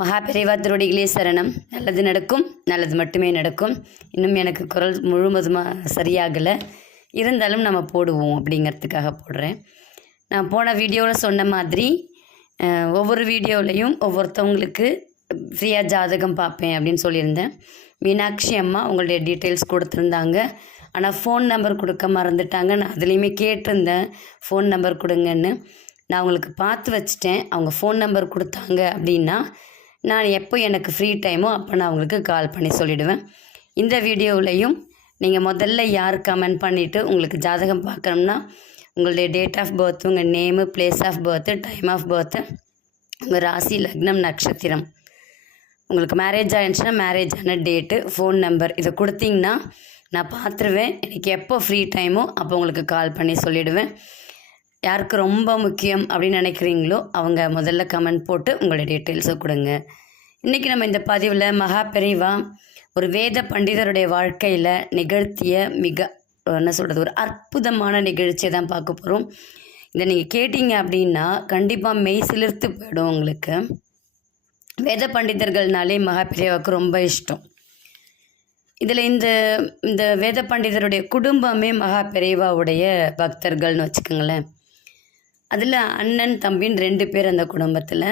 மகாபெரிவா திருவடிகளே சரணம். நல்லது நடக்கும், நல்லது மட்டுமே நடக்கும். இன்னும் எனக்கு குரல் முழுவதுமாக சரியாகலை, இருந்தாலும் நம்ம போடுவோம் அப்படிங்கிறதுக்காக போடுறேன். நான் போன வீடியோவில் சொன்ன மாதிரி ஒவ்வொரு வீடியோவிலையும் ஒவ்வொருத்தவங்களுக்கு ஃப்ரீயாக ஜாதகம் பார்ப்பேன் அப்படின்னு சொல்லியிருந்தேன். மீனாட்சி அம்மா உங்களுடைய டீட்டெயில்ஸ் கொடுத்துருந்தாங்க, ஆனால் ஃபோன் நம்பர் கொடுக்க மறந்துட்டாங்க. நான் அதுலேயுமே கேட்டிருந்தேன் ஃபோன் நம்பர் கொடுங்கன்னு. நான் அவங்களுக்கு பார்த்து வச்சுட்டேன். அவங்க ஃபோன் நம்பர் கொடுத்தாங்க அப்படின்னா நான் எப்போ எனக்கு ஃப்ரீ டைமோ அப்போ நான் அவங்களுக்கு கால் பண்ணி சொல்லிவிடுவேன். இந்த வீடியோவிலையும் நீங்கள் முதல்ல யார் கமெண்ட் பண்ணிவிட்டு உங்களுக்கு ஜாதகம் பார்க்கணும்னா உங்களுடைய டேட் ஆஃப் பர்த், உங்கள் name, place of birth, time of birth, உங்கள் ராசி, லக்னம், நட்சத்திரம், உங்களுக்கு மேரேஜ் ஆகிடுச்சுன்னா மேரேஜ் ஆன டேட்டு, ஃபோன் நம்பர் இதை கொடுத்தீங்கன்னா நான் பார்த்துருவேன். எனக்கு எப்போ ஃப்ரீ டைமோ அப்போ உங்களுக்கு கால் பண்ணி சொல்லிவிடுவேன். யாருக்கு ரொம்ப முக்கியம் அப்படின்னு நினைக்கிறீங்களோ அவங்க முதல்ல கமெண்ட் போட்டு உங்களுடைய டீட்டெயில்ஸை கொடுங்க. இன்றைக்கி நம்ம இந்த பதிவில் மகாபெரிவா ஒரு வேத பண்டிதருடைய வாழ்க்கையில் நிகழ்த்திய ஒரு அற்புதமான நிகழ்ச்சியை தான் பார்க்க போகிறோம். இதை நீங்கள் கேட்டீங்க அப்படின்னா கண்டிப்பாக மெய் சிலிர்த்து போயிடும் உங்களுக்கு. வேத பண்டிதர்கள்னாலே மகாபெரிவாவுக்கு ரொம்ப இஷ்டம். இதில் இந்த வேத பண்டிதருடைய குடும்பமே மகாபெரிவாவுடைய பக்தர்கள்னு வச்சுக்கோங்களேன். அதில் அண்ணன் தம்பின்னு 2 பேர் அந்த குடும்பத்தில்.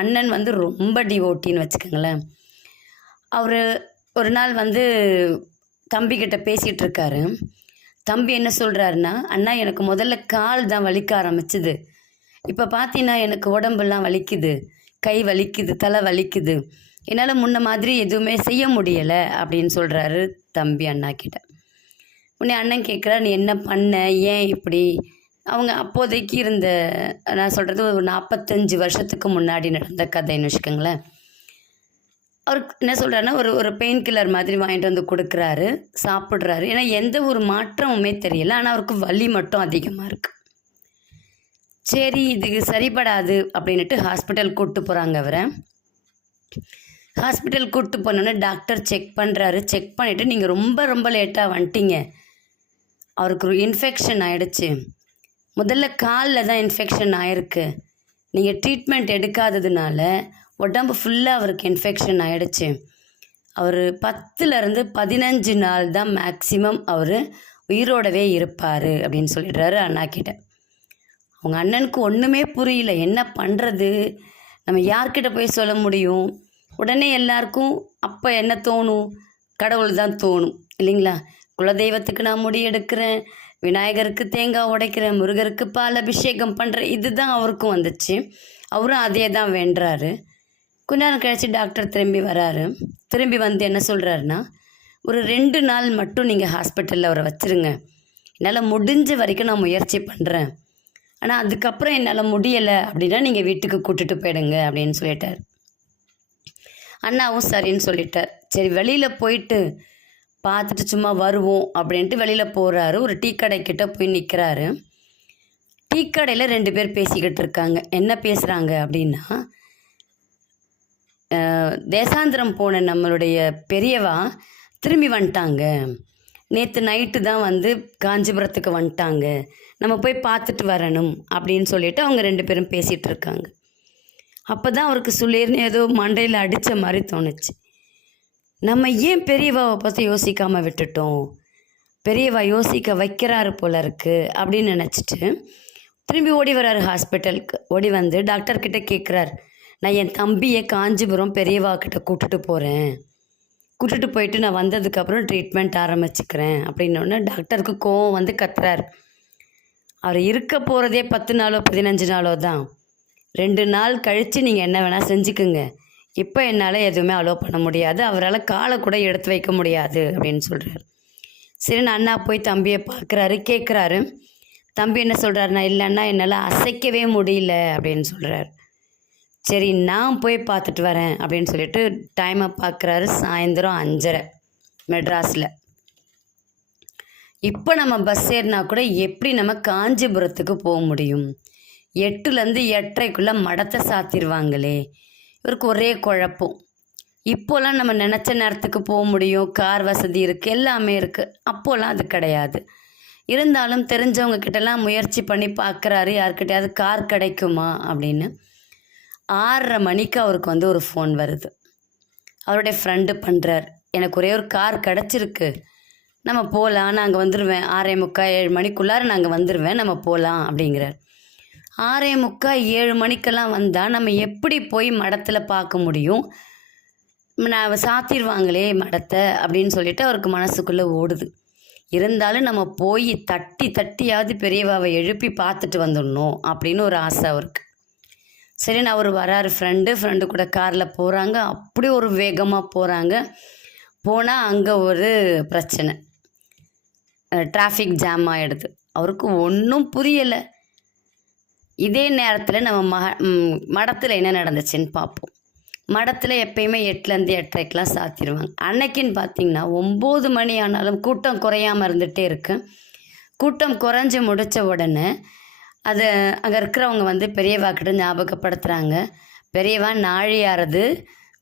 அண்ணன் ரொம்ப டிவோட்டின்னு வச்சுக்கோங்களேன். அவர் ஒரு நாள் தம்பிக்கிட்ட பேசிகிட்டு இருக்காரு. தம்பி என்ன சொல்கிறாருன்னா, அண்ணா எனக்கு முதல்ல கால் தான் வலிக்க ஆரம்பிச்சுது, இப்போ பார்த்தீங்கன்னா எனக்கு உடம்பெல்லாம் வலிக்குது, கை வலிக்குது, தலை வலிக்குது, என்னால் முன்ன மாதிரி எதுவுமே செய்ய முடியலை அப்படின்னு சொல்கிறாரு தம்பி அண்ணா கிட்ட. உடனே அண்ணன் கேட்குறாரு, நீ என்ன பண்ண, ஏன் இப்படி? அவங்க அப்போதைக்கு இருந்த, நான் சொல்கிறது ஒரு 45 வருஷத்துக்கு முன்னாடி நடந்த கதைன்னு வச்சுக்கோங்களேன். அவர் என்ன சொல்கிறாருன்னா, ஒரு பெயின் கில்லர் மாதிரி வாங்கிட்டு வந்து கொடுக்குறாரு, சாப்பிட்றாரு. ஏன்னா எந்த ஒரு மாற்றமுமே தெரியல, ஆனால் அவருக்கு வலி மட்டும் அதிகமாக இருக்குது. சரி இதுக்கு சரிப்படாது அப்படின்ட்டு ஹாஸ்பிட்டல் கூப்பிட்டு போகிறாங்க அவரை. ஹாஸ்பிட்டல் கூப்பிட்டு போனோன்னே டாக்டர் செக் பண்ணுறாரு. செக் பண்ணிவிட்டு நீங்கள் ரொம்ப லேட்டாக வந்துட்டீங்க, அவருக்கு ஒரு இன்ஃபெக்ஷன் ஆகிடுச்சு, முதல்ல காலில் தான் இன்ஃபெக்ஷன் ஆகிருக்கு, நீங்கள் ட்ரீட்மெண்ட் எடுக்காததுனால உடம்பு ஃபுல்லாக அவருக்கு இன்ஃபெக்ஷன் ஆகிடுச்சு, அவர் 10லேருந்து 15 நாள் தான் மேக்சிமம் அவர் உயிரோடவே இருப்பார் அப்படின்னு சொல்லிடுறாரு அண்ணா கிட்ட. அவங்க அண்ணனுக்கு ஒன்றுமே புரியல, என்ன பண்ணுறது, நம்ம யார்கிட்ட போய் சொல்ல முடியும்? உடனே எல்லாருக்கும் அப்போ என்ன தோணும், கடவுள் தான் தோணும் இல்லைங்களா? குலதெய்வத்துக்கு நான் முடி எடுக்கிறேன், விநாயகருக்கு தேங்காய் உடைக்கிறேன், முருகருக்கு பால் அபிஷேகம் பண்ணுறேன், இதுதான் அவருக்கும் வந்துச்சு. அவரும் அதே தான் வேண்டுறாரு. கொஞ்ச நேரம் கழிச்சு டாக்டர் திரும்பி வராரு. திரும்பி என்ன சொல்கிறாருன்னா, ஒரு 2 நாள் மட்டும் நீங்கள் ஹாஸ்பிட்டலில் அவரை வச்சுருங்க, என்னால் முடிஞ்ச வரைக்கும் நான் முயற்சி பண்ணுறேன், ஆனால் அதுக்கப்புறம் என்னால் முடியலை அப்படின்னா நீங்கள் வீட்டுக்கு கூட்டிகிட்டு போயிடுங்க அப்படின்னு சொல்லிட்டார். அண்ணாவும் சரின்னு சொல்லிட்டார். சரி வெளியில் போயிட்டு பார்த்துட்டு சும்மா வருவோம் அப்படின்ட்டு வெளியில் போகிறாரு. ஒரு டீ கடைக்கிட்ட போய் நிற்கிறாரு. டீ கடையில் 2 பேர் பேசிக்கிட்டு இருக்காங்க. என்ன பேசுகிறாங்க அப்படின்னா, தேசாந்திரம் போன நம்மளுடைய பெரியவா திரும்பி வந்துட்டாங்க, நேற்று நைட்டு தான் காஞ்சிபுரத்துக்கு வந்துட்டாங்க, நம்ம போய் பார்த்துட்டு வரணும் அப்படின்னு சொல்லிட்டு அவங்க 2 பேரும் பேசிகிட்டு இருக்காங்க. அப்போ தான் அவருக்கு சுளீர்னு ஏதோ மண்டையில் அடித்த மாதிரி தோணுச்சு. நம்ம ஏன் பெரியவாவை பற்றி யோசிக்காமல் விட்டுட்டோம், பெரியவா யோசிக்க வைக்கிறாரு போல இருக்குது அப்படின்னு நினச்சிட்டு திரும்பி ஓடி வர்றாரு ஹாஸ்பிட்டலுக்கு. ஓடி டாக்டர்கிட்ட கேட்குறார், நான் என் தம்பியை காஞ்சிபுரம் பெரியவா கிட்ட கூப்பிட்டுட்டு போகிறேன், கூப்பிட்டுட்டு போயிட்டு நான் வந்ததுக்கப்புறம் ட்ரீட்மெண்ட் ஆரம்பிச்சுக்கிறேன் அப்படின்னோடனே டாக்டருக்கு கோவம் கத்துறார். அவர் இருக்க போகிறதே 10 நாளோ 15 நாளோ தான், 2 நாள் கழித்து நீங்கள் என்ன வேணால் செஞ்சுக்குங்க, இப்போ என்னால் எதுவுமே அலோவ் பண்ண முடியாது, அவரால் காலை கூட எடுத்து வைக்க முடியாது அப்படின்னு சொல்கிறார். சரி அண்ணா போய் தம்பியை பார்க்குறாரு, கேட்குறாரு. தம்பி என்ன சொல்கிறாருன்னா, இல்லைன்னா என்னால் அசைக்கவே முடியல அப்படின்னு சொல்கிறார். சரி நான் போய் பார்த்துட்டு வரேன் அப்படின்னு சொல்லிட்டு டைமை பார்க்குறாரு. சாயந்தரம் 5:30 மெட்ராஸில். இப்போ நம்ம பஸ் ஏறினா கூட எப்படி நம்ம காஞ்சிபுரத்துக்கு போக முடியும்? 8லேருந்து 8:30க்குள்ளே மடத்தை சாத்திடுவாங்களே. இவருக்கு ஒரே குழப்பம். இப்போலாம் நம்ம நினச்ச நேரத்துக்கு போக முடியும், கார் வசதி இருக்குது, எல்லாமே இருக்குது. அப்போலாம் அது கிடையாது. இருந்தாலும் தெரிஞ்சவங்க கிட்டலாம் முயற்சி பண்ணி பார்க்குறாரு, யார்கிட்டையாவது கார் கிடைக்குமா அப்படின்னு. 6:30 மணிக்கு அவருக்கு வந்து ஒரு ஃபோன் வருது. அவருடைய ஃப்ரெண்டு பண்ணுறார், எனக்கு ஒரே ஒரு கார் கிடச்சிருக்கு, நம்ம போகலாம், நாங்கள் வந்துடுவேன், 6:45 7 மணிக்குள்ளார நாங்கள் வந்துடுவேன், நம்ம போகலாம் அப்படிங்கிறார். 6:45 7 மணிக்கெல்லாம் வந்தால் நம்ம எப்படி போய் மடத்தில் பார்க்க முடியும்? நான் சாத்திடுவாங்களே மடத்தை அப்படின்னு சொல்லிட்டு அவருக்கு மனசுக்குள்ளே ஓடுது. இருந்தாலும் நம்ம போய் தட்டி தட்டியாவது பெரியவாவை எழுப்பி பார்த்துட்டு வந்துடணும் அப்படின்னு ஒரு ஆசை அவருக்கு. சரின்னு அவர் வராரு, ஃப்ரெண்டு கூட காரில் போகிறாங்க. அப்படி ஒரு வேகமாக போகிறாங்க. போனால் அங்கே ஒரு பிரச்சனை, டிராஃபிக் ஜாம் ஆகிடுது. அவருக்கு ஒன்றும் புரியலை. இதே நேரத்தில் நம்ம மடத்தில் என்ன நடந்துச்சுன்னு பார்ப்போம். மடத்தில் எப்பயுமே 8லேருந்து 8:30க்கெலாம் சாத்திடுவாங்க. அன்னைக்குன்னு பார்த்தீங்கன்னா 9 மணி ஆனாலும் கூட்டம் குறையாமல் இருந்துகிட்டே இருக்கு. கூட்டம் குறைஞ்சி முடித்த உடனே அது அங்கே இருக்கிறவங்க வந்து பெரியவா கிட்ட ஞாபகப்படுத்துகிறாங்க. பெரியவா நாழியாரது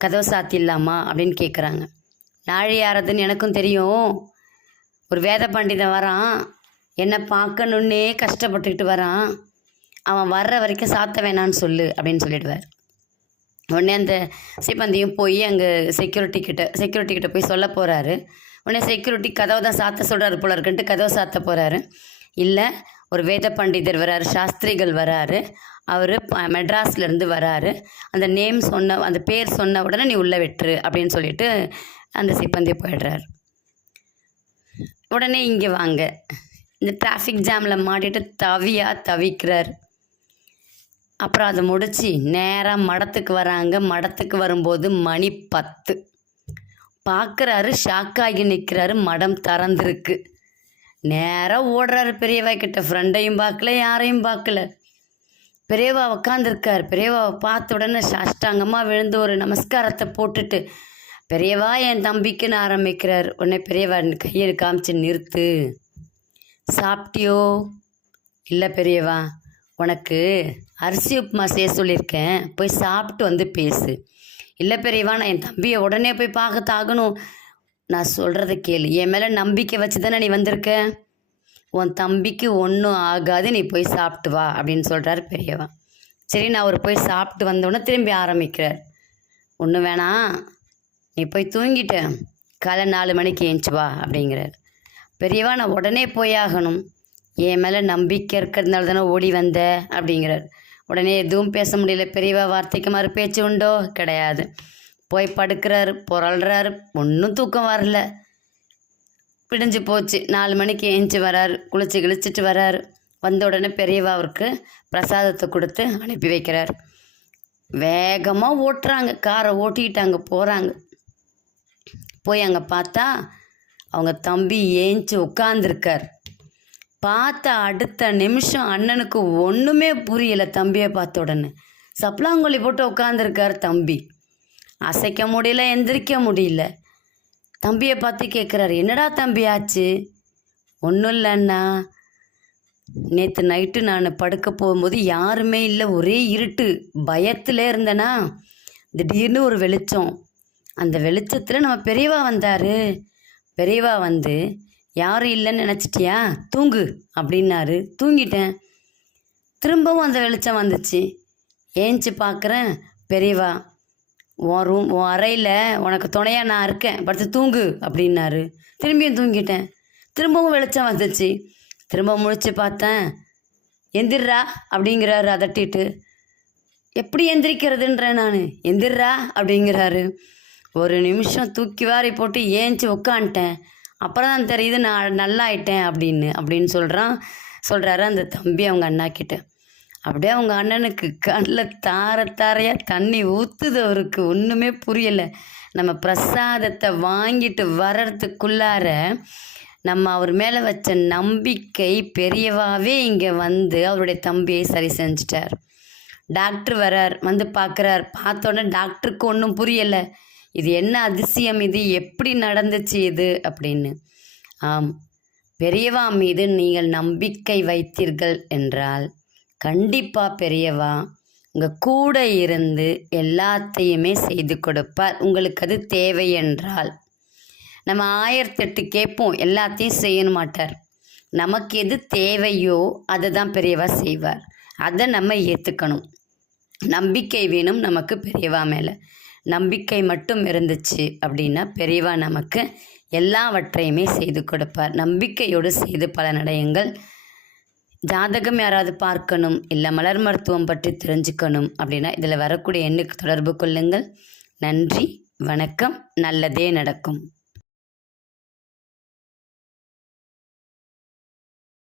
கதவை சாத்திடலாமா அப்படின்னு கேட்குறாங்க. நாழியாரதுன்னு எனக்கும் தெரியும், ஒரு வேத பண்டிதன் வரான், என்னை பார்க்கணுன்னே கஷ்டப்பட்டுக்கிட்டு வரான், அவன் வர்ற வரைக்கும் சாத்த வேணான்னு சொல்லு அப்படின்னு சொல்லிடுவார். உடனே அந்த சிப்பந்தியும் போய் அங்கே செக்யூரிட்டி கிட்ட போய் சொல்ல போகிறாரு. உடனே செக்யூரிட்டி கதவை தான் சாத்த சொல்கிறாரு போல இருக்குன்ட்டு கதவை சாத்த போகிறாரு. இல்லை, ஒரு வேத பண்டிதர் வராரு, சாஸ்திரிகள் வராரு, அவர் மெட்ராஸ்லேருந்து வராரு, அந்த பேர் சொன்ன உடனே நீ உள்ளே விட்டுரு அப்படின்னு சொல்லிட்டு அந்த சிப்பந்தி போயிடுறாரு. உடனே இங்கே வாங்க, இந்த டிராஃபிக் ஜாமில் மாட்டிட்டு தவிக்கிறார். அப்புறம் அதை முடித்து நேராக மடத்துக்கு வராங்க. மடத்துக்கு வரும்போது மணி 10. பார்க்குறாரு, ஷாக்காகி நிற்கிறாரு. மடம் திறந்துருக்கு. நேராக ஓடுறாரு பெரியவா கிட்ட. ஃப்ரெண்டையும் பார்க்கல, யாரையும் பார்க்கல. பெரியவா உக்காந்துருக்கார். பெரியவாவை பார்த்த உடனே சாஷ்டாங்கமாக விழுந்து ஒரு நமஸ்காரத்தை போட்டுட்டு பெரியவா என் தம்பிக்குன்னு ஆரம்பிக்கிறார். உடனே பெரியவா கையை காமிச்சு, நிறுத்து, சாப்பிட்டியோ? இல்லை பெரியவா, உனக்கு அரிசி உப்புமா செய்ய சொல்லியிருக்கேன், போய் சாப்பிட்டு வந்து பேசு. இல்லை பெரியவா, நான் என் தம்பியை உடனே போய் பார்க்கத்தாகணும். நான் சொல்கிறத கேளு, என் மேலே நம்பிக்கை வச்சு தானே நீ வந்திருக்க, உன் தம்பிக்கு ஒன்றும் ஆகாது, நீ போய் சாப்பிட்டு வா அப்படின்னு சொல்கிறாரு பெரியவா. சரி, நான் அவர் போய் சாப்பிட்டு வந்தோடனே திரும்பி ஆரம்பிக்கிறார். ஒன்றும் வேணாம், நீ போய் தூங்கிட்ட, காலை 4 மணிக்கு ஏஞ்சி வா அப்படிங்கிறார். பெரியவா, நான் உடனே போயாகணும், என் மேலே நம்பிக்கை இருக்கிறதுனால தானே ஓடி வந்த அப்படிங்கிறார். உடனே எதுவும் பேச முடியல. பெரியவா வார்த்தைக்கு மறு பேச்சு உண்டோ? கிடையாது. போய் படுக்கிறாரு, புரள்றாரு, ஒன்றும் தூக்கம் வரல, பிடிஞ்சு போச்சு. 4 மணிக்கு ஏஞ்சி வராரு, கிழிச்சிட்டு வராரு. வந்த உடனே பெரியவா அவருக்கு பிரசாதத்தை கொடுத்து அனுப்பி வைக்கிறார். வேகமாக ஓட்டுறாங்க, காரை ஓட்டிக்கிட்டு அங்கே போகிறாங்க. போய் அங்கே பார்த்தா அவங்க தம்பி ஏஞ்சி உட்காந்துருக்கார். பார்த்த அடுத்த நிமிஷம் அண்ணனுக்கு ஒன்றுமே புரியலை. தம்பியை பார்த்த உடனே சப்ளாங்கொல்லி போட்டு உட்காந்துருக்கார் தம்பி. அசைக்க முடியல, எந்திரிக்க முடியல. தம்பியை பார்த்து கேட்குறாரு, என்னடா தம்பி ஆச்சு? ஒன்றும் இல்லைண்ணா, நேற்று நைட்டு நான் படுக்க போகும்போது யாருமே இல்லை, ஒரே இருட்டு, பயத்தில் இருந்தேனா, திடீர்னு ஒரு வெளிச்சம், அந்த வெளிச்சத்தில் நம்ம பெரியவா வந்தார். பெரியவா வந்து யாரும் இல்லைன்னு நினச்சிட்டியா, தூங்கு அப்படின்னாரு. தூங்கிட்டேன். திரும்பவும் அந்த வெளிச்சம் வந்துச்சு. ஏஞ்சி பார்க்குறேன், பெரியவா உன் அறையில் உனக்கு துணையாக நான் இருக்கேன், படுத்து தூங்கு அப்படின்னாரு. திரும்பியும் தூங்கிட்டேன். திரும்பவும் வெளிச்சம் வந்துச்சு. திரும்ப முழிச்சு பார்த்தேன், எந்திர்றா அப்படிங்கிறாரு அதட்டிட்டு. எப்படி எந்திரிக்கிறதுன்றேன் நான். எந்திர்றா அப்படிங்கிறாரு. ஒரு நிமிஷம் தூக்கி வாரி போட்டு ஏஞ்சி உட்காந்துட்டேன். அப்புறம் தான் தெரியுது நான் நல்லா ஆயிட்டேன் அப்படின்னு சொல்கிறாரு அந்த தம்பி அவங்க அண்ணா கிட்ட. அப்படியே அவங்க அண்ணனுக்கு கண்ணில் தாரையாக தண்ணி ஊற்றுது. அவருக்கு ஒன்றுமே புரியலை. நம்ம பிரசாதத்தை வாங்கிட்டு வர்றதுக்குள்ளார நம்ம அவர் மேலே வச்ச நம்பிக்கை பெரியவாவே இங்கே வந்து அவருடைய தம்பியை சரி செஞ்சிட்டார். டாக்டர் வரார், வந்து பார்க்குறார். பார்த்தோன்னே டாக்டருக்கு ஒன்றும் புரியலை. இது என்ன அதிசயம், இது எப்படி நடந்துச்சு இது அப்படின்னு. ஆம், பெரியவா மீது நீங்கள் நம்பிக்கை வைத்தீர்கள் என்றால் கண்டிப்பாக பெரியவா உங்கள் கூட இருந்து எல்லாத்தையுமே செய்து கொடுப்பார். உங்களுக்கு அது தேவை என்றால். நம்ம 1008 கேட்போம், எல்லாத்தையும் செய்யணும் மாட்டார். நமக்கு எது தேவையோ அதை தான் பெரியவா செய்வார். அதை நம்ம ஏற்றுக்கணும். நம்பிக்கை வேணும் நமக்கு பெரியவா மேலே. நம்பிக்கை மட்டும் இருந்துச்சு அப்படின்னா பெரியவா நமக்கு எல்லாவற்றையுமே செய்து கொடுப்பார். நம்பிக்கையோடு செய்து பலனடையுங்கள். ஜாதகம் யாராவது பார்க்கணும், இல்லை மலர் மருத்துவம் பற்றி தெரிஞ்சுக்கணும் அப்படின்னா இதில் வரக்கூடிய எண்ணுக்கு தொடர்பு கொள்ளுங்கள். நன்றி, வணக்கம். நல்லதே நடக்கும்.